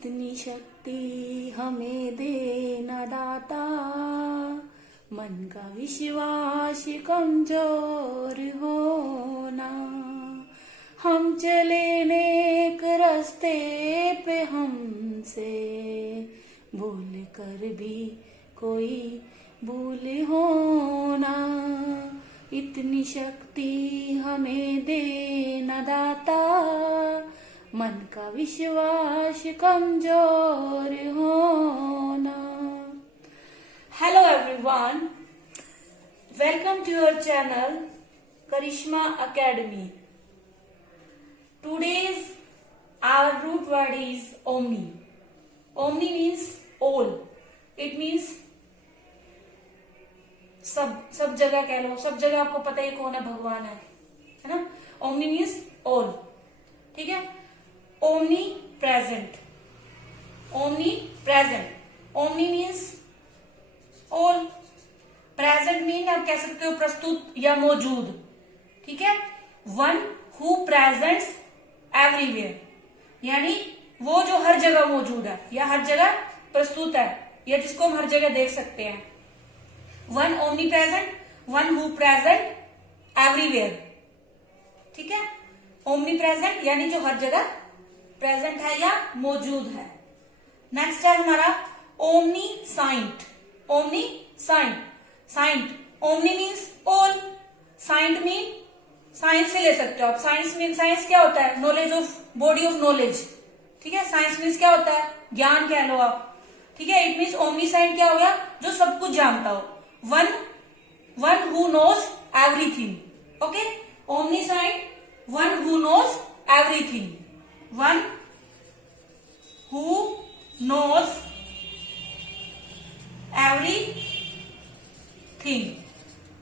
इतनी शक्ति हमें देना दाता, मन का विश्वास कमजोर होना। हम चले नेक रास्ते पे हमसे भूल कर भी कोई भूल होना। इतनी शक्ति हमें देना दाता, मन का विश्वास कमजोर होना। Hello everyone, welcome to your channel Karishma academy. Today's our root word is omni. Omni means all. It means सब जगह कह लो, सब जगह आपको पता ही कौन है, भगवान है ना। ओमनी मीन्स ऑल, ठीक है। Omni present, omni present. Omni means all, present mean आप कह सकते हो प्रस्तुत या मौजूद, ठीक है। वन हु प्रेजेंट्स एवरीवेयर, यानी वो जो हर जगह मौजूद है या हर जगह प्रस्तुत है या जिसको हम हर जगह देख सकते हैं। One omni present, one who present everywhere, ठीक है। ओमनी प्रेजेंट यानी जो हर जगह प्रेजेंट है या मौजूद है। नेक्स्ट है हमारा omniscient. Omniscient, scient omni means all, scient mean science से ले सकते हो आप। साइंस मीन, साइंस क्या होता है? Knowledge of, body of knowledge, ठीक है। साइंस मीन्स क्या होता है? ज्ञान कह लो आप, ठीक है। इट मीन्स ओमनी साइंट क्या हो गया? जो सब कुछ जानता हो। One who knows everything, okay. Omniscient, one who knows everything, one who knows everything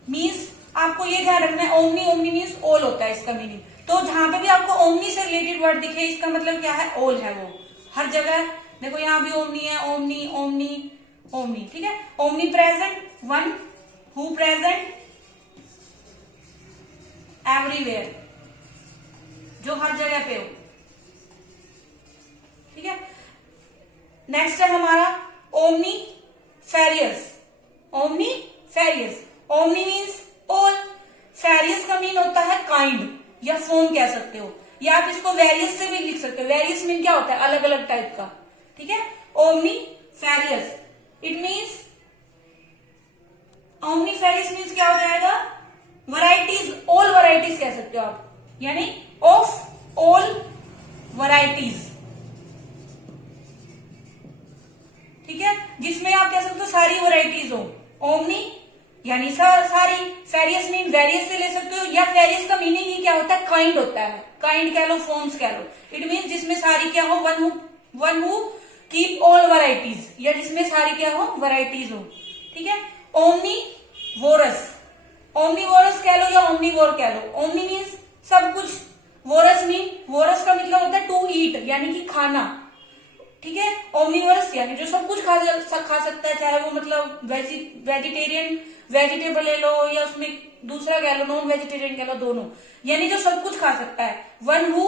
means आपको ये ध्यान रखना है, ओमनी, ओमनी मीन्स ऑल होता है इसका मीनिंग। तो जहां पे भी आपको ओमनी से रिलेटेड वर्ड दिखे, इसका मतलब क्या है? ऑल है वो, हर जगह। देखो यहाँ भी ओमनी है, ओमनी ओमनी ओमनी, ठीक है। Omni present, one who present everywhere, जो हर जगह पे हो, ठीक है। नेक्स्ट है हमारा omni furious. Omni furious, omni means all, furious का मीन होता है काइंड या फॉर्म कह सकते हो, या आप इसको वेरियस से भी लिख सकते हो। वेरियस मीन क्या होता है? अलग अलग टाइप का, ठीक है। Omni furious, it means, omni furious means क्या हो जाएगा? वैरायटीज, ऑल वैरायटीज कह सकते हो आप, यानी ऑफ ऑल वैरायटीज, ठीक है। जिसमें आप कह सकते हो सारी वैरायटीज हो। ओमनी यानी सारी, फेरियस मीन वेरियस से ले सकते हो, या फेरियस का मीनिंग ही क्या होता है? काइंड होता है, काइंड कह लो, फॉर्म्स कह लो। इट मीन जिसमें सारी क्या हो? One who keep all varieties, या जिसमें सारी क्या हो? वैरायटीज हो, ठीक है। ओमनी वोरस, ओमनी वोरस कह लो या ओमनी वोर कह लो। ओमनी मीन्स सब कुछ, वोरस मीन, वोरस का मतलब होता है टू ईट, यानी कि खाना, ठीक है। ओमनीवरस यानी जो सब कुछ खा सकता है, चाहे वो मतलब वेजिटेरियन वेजिटेबल ले लो, या उसमें दूसरा कह लो नॉन वेजिटेरियन कह लो, दोनों, यानी जो सब कुछ खा सकता है। One who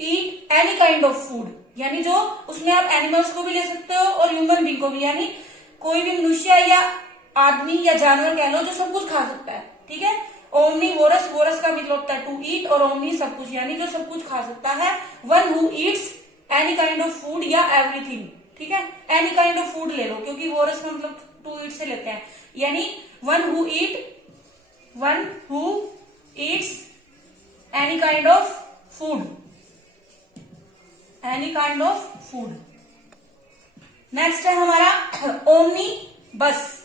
eat any kind of food, यानी जो उसमें आप एनिमल्स को भी ले सकते हो और ह्यूमन बींग को भी, यानी कोई भी मनुष्य या आदमी या जानवर कह लो जो सब कुछ खा सकता है, ठीक है। ओमनी वोरस, वोरस का मतलब होता है टू ईट, और ओमनी सब कुछ, यानी जो सब कुछ खा सकता है। One who Yeats any kind of food या एवरीथिंग, ठीक है। एनी काइंड ऑफ फूड ले लो, क्योंकि वोरस में मतलब टू ईट से लेते हैं, यानी one who Yeats any kind of food, any kind of food. Next है हमारा ओमनी बस।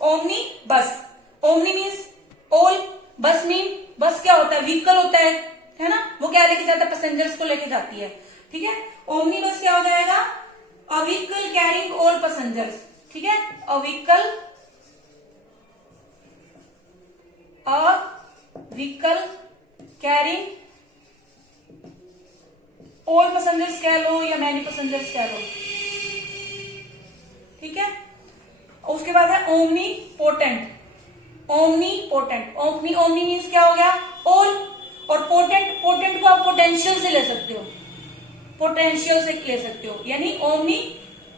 ओमनी बस, ओमनी मीन्स ऑल, बस मीन, बस क्या होता है? व्हीकल होता है ना। वो क्या लेके जाता है? पैसेंजर्स को लेके जाती है, ठीक है। ओमनी बस क्या हो जाएगा? A vehicle carrying all passengers, ठीक है। A vehicle carrying all passengers कह लो या मैनी पैसेंजर्स कह लो, ठीक है। उसके बाद है omni potent. Omni potent, omni omni means क्या हो गया? ऑल, और पोटेंट, पोटेंट को आप पोटेंशियल से ले सकते हो, पोटेंशियल से ले सकते हो, यानी ओमनी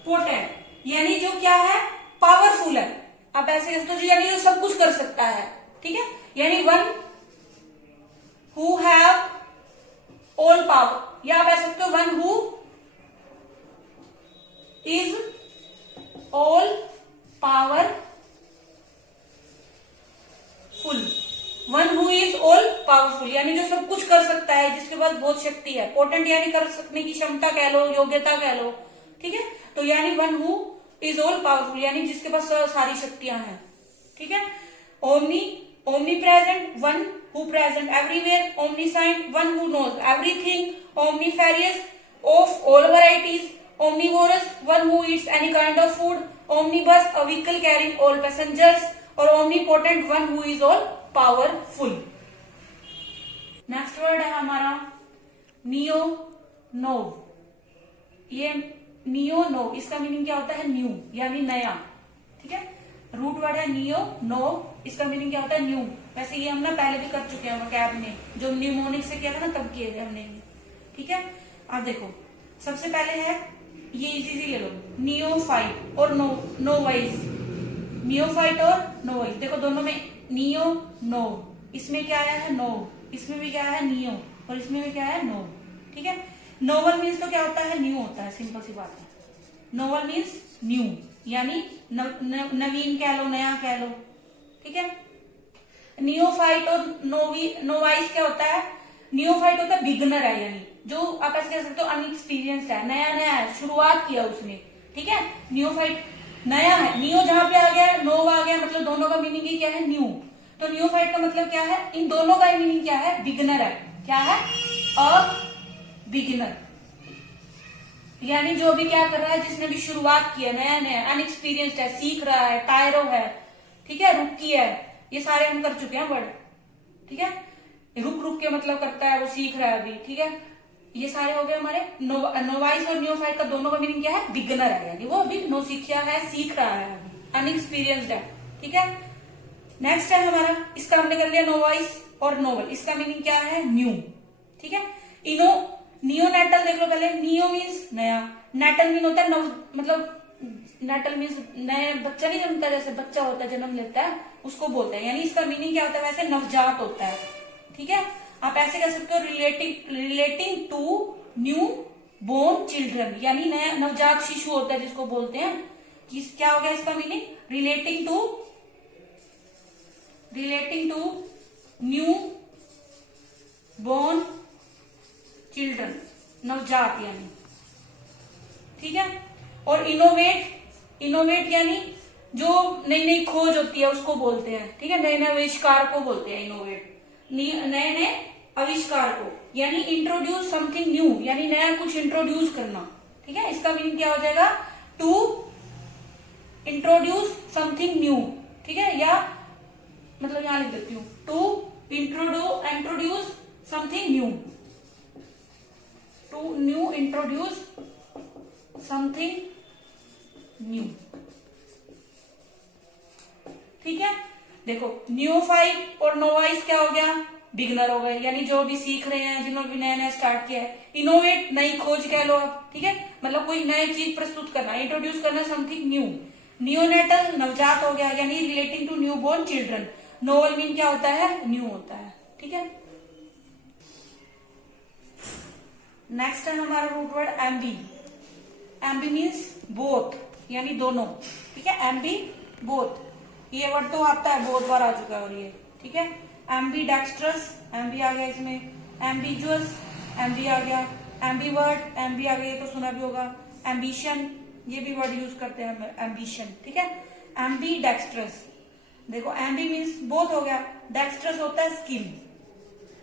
पोटेंट, यानी जो क्या है, पावरफुल है। आप ऐसे कह सकते हो यानी जो सब कुछ कर सकता है, ठीक है, यानी one who have all power, या आप कह सकते हो one who is all powerful, one who is all powerful, यानी जो सब कुछ कर सकता है, जिसके पास बहुत शक्ति है। पोटेंट यानी कर सकने की क्षमता कह लो, योग्यता कह लो, ठीक है। तो यानी one who is all powerful, यानी जिसके पास सारी शक्तियां हैं, ठीक है। Omni, omnipresent, one who present everywhere, omniscient, one who knows everything, omnivorous, of all varieties, omnivorous, one who eats any kind of food, omnibus, a vehicle carrying all passengers, और omnipotent, one who is all powerful। Next word है हमारा neo now. ये neo now, इसका meaning क्या होता है, new यानी नया, ठीक है। रूट वर्ड है नियो नोव, इसका मीनिंग क्या होता है, न्यू। वैसे ये हम ना पहले भी कर चुके हैं वोकैब में, जो न्यूमोनिक से किया था ना तब किए थे हमने, ठीक है। अब देखो सबसे पहले है ये इजी ले लो, नियोफाइट और नोवाइज, नियोफाइट और नोवाइज। देखो दोनों में नियो नो, इसमें क्या आया है नो, इसमें भी क्या है नियो, और इसमें भी क्या है नो, ठीक है। नोवल मीन्स तो क्या होता है, न्यू होता है, सिंपल सी बात है। नोवल मीन्स न्यू, यानी नवीन कह लो, नया कह लो, ठीक है। नियोफाइट और नोवाइज क्या होता है, नियोफाइट होता है बिगनर है, यानी जो आप ऐसे कह सकते हो अनएक्सपीरियंस्ड है, नया नया है, शुरुआत किया उसने, ठीक है। नियोफाइट नया है, नियो जहां पे आ गया, नोव आ गया, मतलब दोनों का मीनिंग ही क्या है, न्यू। तो नियोफाइट का मतलब क्या है, इन दोनों का मीनिंग क्या है, बिगनर है, क्या है, अ बिगिनर, यानी जो भी क्या कर रहा है, जिसने भी शुरुआत की है, नया नया, अनएक्सपीरियंस्ड है, सीख रहा है, टायरो है, ठीक है, रुकी है, ये सारे हम कर चुके हैं वर्ड, ठीक है। रुक रुक के मतलब करता है, वो सीख रहा है अभी, ठीक है। ये सारे हो गए हमारे। नोवाइस और नियोफाइट का दोनों का मीनिंग क्या है, बिगनर है, यानी वो अभी नो सीखा है, सीख रहा है, अनएक्सपीरियंस्ड है, ठीक है। नेक्स्ट है हमारा, इसका हमने कर लिया नोवाइस और नोवल, इसका मीनिंग क्या है, न्यू, ठीक है। इनो नियोनेटल देख लो पहले, नियो मीन्स नया, नेटल मीन होता है नव, मतलब नेटल मीन्स नया बच्चा नहीं जन्मता, जैसे बच्चा होता है जन्म लेता है उसको बोलते हैं, यानी इसका मीनिंग क्या होता है, वैसे नवजात होता है, ठीक है। आप ऐसे कह सकते हो relating to new born children, यानी नया नवजात शिशु होता है जिसको बोलते हैं, क्या हो गया इसका meaning, relating to new born children, नवजात यानी, ठीक है। और इनोवेट यानी जो नई नई खोज होती है उसको बोलते हैं, ठीक है, नए नए आविष्कार को बोलते हैं इनोवेट, नए नए आविष्कार को, यानी इंट्रोड्यूस समथिंग न्यू, यानी नया कुछ इंट्रोड्यूस करना, ठीक है। इसका मीनिंग क्या हो जाएगा, टू इंट्रोड्यूस समथिंग न्यू, ठीक है, या मतलब यहां लिख देती हूं, to introduce something new, to new introduce something new, ठीक है। देखो नियोफाइट और नोवाइस क्या हो गया, बिगनर हो गए, यानी जो भी सीख रहे हैं, जिन्होंने भी नया नया स्टार्ट किया है। इनोवेट नई खोज कह लो आप, ठीक है, मतलब कोई नई चीज प्रस्तुत करना, इंट्रोड्यूस करना समथिंग न्यू। नियोनेटल नवजात हो गया, यानी relating to new born children. Novel mean क्या होता है, न्यू होता है, ठीक है। नेक्स्ट है हमारा root word Aamby. Aamby means both, यानी दोनों, ठीक है, एम्बी बोथ, ये वर्ड तो आता है, बहुत बार आ चुका है, और ये ठीक है। एम्बी डेक्स्ट्रस, एम्बी आ गया इसमें, एम्बिजुअस एम्बी आ गया, एम्बीवर्ट एम्बी आ गया, ये तो सुना भी होगा। एम्बिशन, ये भी वर्ड यूज करते हैं एम्बिशन, ठीक है। एम्बी डेक्स्ट्रस, देखो एम्बी मीन्स बोथ हो गया, डेक्स्ट्रस होता है स्किल,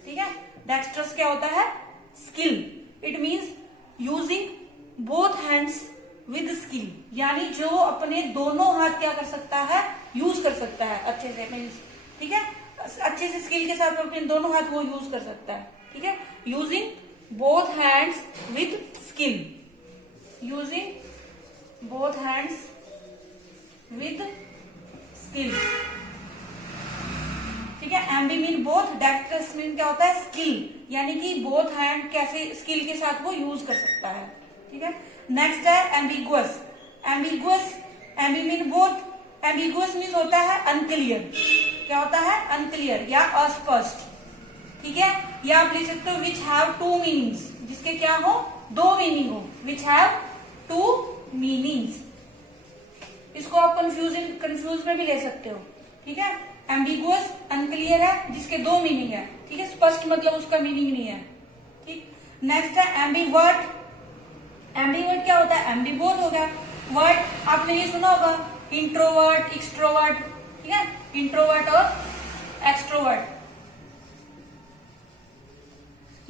ठीक है। डेक्स्ट्रस क्या होता है, skill, it means using both hands with skill, यानी जो अपने दोनों हाथ क्या कर सकता है, यूज कर सकता है अच्छे से, मीन्स ठीक है, अच्छे से स्किल के साथ अपने दोनों हाथ वो यूज कर सकता है, ठीक है। Using both hands with skill, using both hands with skill, ठीक है। Aamby mean both, dextrous mean क्या होता है, स्किल, यानी कि बोथ हैंड कैसे स्किल के साथ वो यूज कर सकता है। ठीक है, नेक्स्ट है ambiguous. Ambiguous, ambi mean both, ambiguous mean होता है अनक्लियर। क्या होता है? अनक्लियर या अस्पष्ट। ठीक है, या आप लिख सकते हो विच हैव टू मीनिंग्स, जिसके क्या हो? दो मीनिंग हो, विच हैव टू मीनिंग्स। इसको आप कंफ्यूज में भी ले सकते हो। ठीक है, एम्बिगुअस अनक्लियर है जिसके दो मीनिंग है। ठीक है, स्पष्ट मतलब उसका मीनिंग नहीं है। ठीक, नेक्स्ट है एम्बिवर्ट। एम्बिवर्ट क्या होता है? एम्बिबोथ हो गया। वर्ट आपने ये सुना होगा, इंट्रोवर्ट, एक्सट्रोवर्ट। ठीक है, इंट्रोवर्ट और एक्सट्रोवर्ट।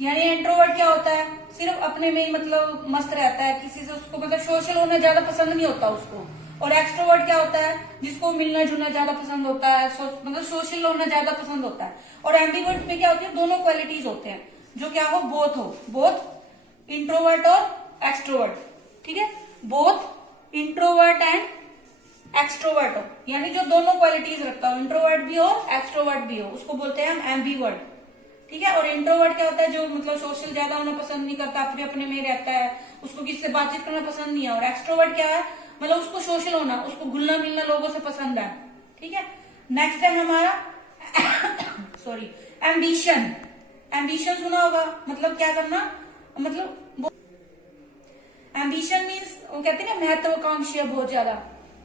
यानी इंट्रोवर्ट क्या होता है? सिर्फ अपने में ही मतलब मस्त रहता है, किसी से उसको मतलब सोशल होना ज्यादा पसंद नहीं होता उसको। और एक्सट्रोवर्ट क्या होता है? जिसको मिलना जुलना ज्यादा पसंद होता है, मतलब सोशल होना ज्यादा पसंद होता है। और एम्बिवर्ट में क्या होती है? दोनों क्वालिटीज होते हैं, जो क्या हो? बोथ हो, बोथ इंट्रोवर्ट और एक्सट्रोवर्ट। ठीक है, बोथ इंट्रोवर्ट एंड एक्सट्रोवर्ट हो, यानी जो दोनों क्वालिटीज रखता हो, इंट्रोवर्ट भी हो एक्सट्रोवर्ट भी हो, उसको बोलते हैं हम एम्बिवर्ट। ठीक है, और इंट्रोवर्ट क्या होता है? जो मतलब सोशल ज्यादा होना पसंद नहीं करता, अपने अपने में रहता है, उसको किसी से बातचीत करना पसंद नहीं है। और एक्सट्रोवर्ट क्या है? मतलब उसको सोशल होना, उसको घुलना मिलना लोगों से पसंद है। ठीक है, नेक्स्ट है हमारा सॉरी एम्बिशन। एम्बिशन सुना होगा, मतलब क्या करना? मतलब एम्बिशन मीन्स वो कहते हैं ना महत्वाकांक्षी है बहुत ज्यादा।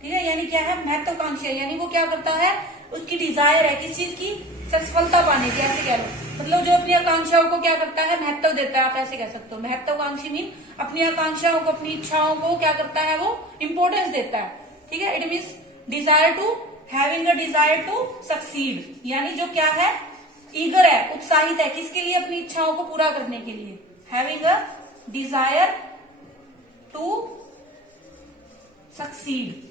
ठीक है, यानी क्या है? महत्वाकांक्षी है, यानी वो क्या करता है? उसकी डिजायर है किस चीज की? सफलता पाने की, ऐसे कह लो। मतलब जो अपनी आकांक्षाओं को क्या करता है? महत्व देता है, आप ऐसे कह सकते हो। महत्वाकांक्षी मीन अपनी आकांक्षाओं को, अपनी इच्छाओं को क्या करता है? वो इंपोर्टेंस देता है। ठीक है, it means desire to, having a desire to succeed, यानी जो क्या है? ईगर है, उत्साहित है, किसके लिए? अपनी इच्छाओं को पूरा करने के लिए। Having a desire to succeed.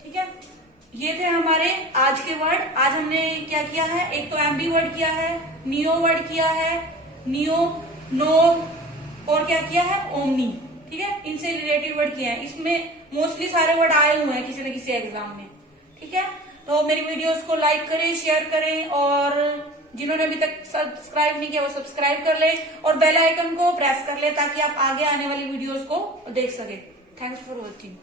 ठीक है, ये थे हमारे आज के वर्ड। आज हमने क्या किया है? एक तो एम्बी वर्ड किया है, नियो वर्ड किया है, नियो, नो, और क्या किया है? ओमनी। ठीक है, इनसे रिलेटेड वर्ड किया है। इसमें मोस्टली सारे वर्ड आए हुए हैं किसी न किसी एग्जाम में। ठीक है, तो मेरी वीडियोस को लाइक करें, शेयर करें, और जिन्होंने अभी तक सब्सक्राइब नहीं किया वो सब्सक्राइब कर ले, और बेल आइकन को प्रेस कर ले, ताकि आप आगे आने वाली वीडियोस को देख सके। Thanks for watching.